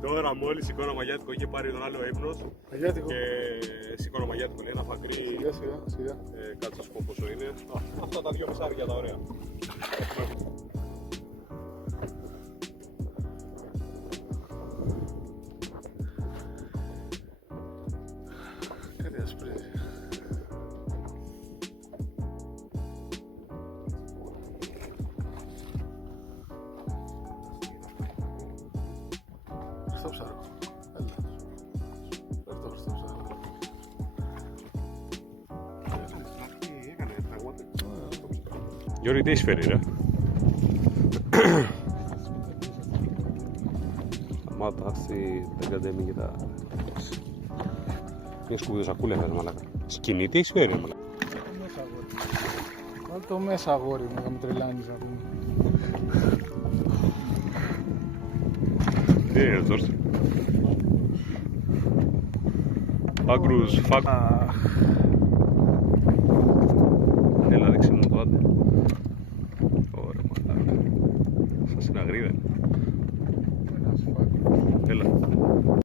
Τώρα μόλις σηκώνω μαγιάτικο, είχε πάρει τον άλλο ύπνος. Μαγιάτικο. Και σηκώνω μαγιάτικο, λέει ένα φαγκρί. Σιγά. Κάτσε να σου πω πόσο είναι. Αυτά τα 2 μισάρια τα ωραία. Κάτι ασπρίζει. Χριστό ψάρκο. Χριστό ψάρκο. Γιώργη, τι έχεις φέρει, ρε? Σταμάτα στην Ακαδέμη και τα... Είναι σκουβιδοσακούλια, ρε μαλάκα. Σκηνή, τι έχεις φέρει, ρε μαλάκα? Βάλ' το μέσα, αγόρι μου, να με τρελάνεις να πούμε. Τι είναι αυτό? Φάγκρους,